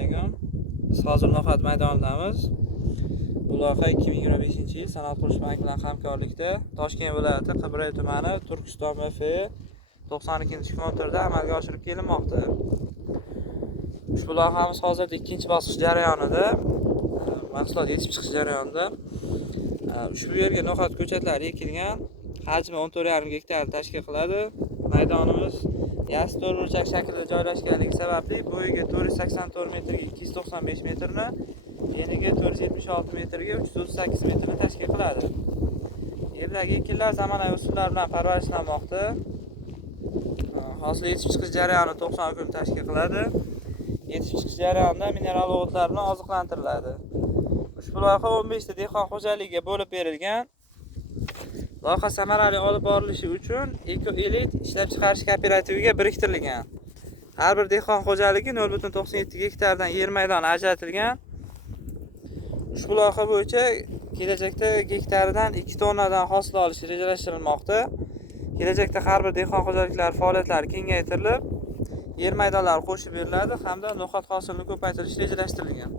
alaykum. Biz hozir no'xat maydonidamiz. Bu loyiha 2025-yil Sanoat qurilish banki bilan hamkorlikda Toshkent viloyati Qibray tumani Turkiston MFI 92-konturda amalga oshirib kelinmoqda. Ushbu loyihamiz hozirda ikkinchi bosqich jarayonida, mahsulot yetishib chiqish jarayonida. Ushbu yerga no'xat ko'chatlari ekilgan, hajmi 14,5 gektar tashkil qiladi. Maydonimiz yassi to'rtburchak shaklida joylashganligi sababli bo'yiga 484 metrga 295 metrni, eniga 476 metrga 338 metrni tashkil qiladi. Yerdagi ekinlar zamonaviy usullar bilan parvarishlanmoqda. Hosil yetishib chiqish jarayoni 90 kun tashkil qiladi. Yetishib chiqish jarayonida mineral o'g'itlar bilan oziqlantiriladi. Ushbu loyiha 15 ta dehqon xo'jaligiga bo'lib berilgan. Loyiha samarali olib borilishi uchun Eco-Elite ishlab chiqarish kooperativiga biriktirilgan. Har bir dehqon xo'jaligi 0,97 gektardan yer maydoni ajratilgan. Ushbu loyiha bo'yicha kelajakda gektaridan 2 tonnadan hosil olish rejalashtirilmoqda. Kelajakda har bir dehqon xo'jaliklari faoliyatlari kengaytirilib, yer maydonlari qo'shib beriladi hamda no'xat hosilini ko'paytirish rejalashtirilgan.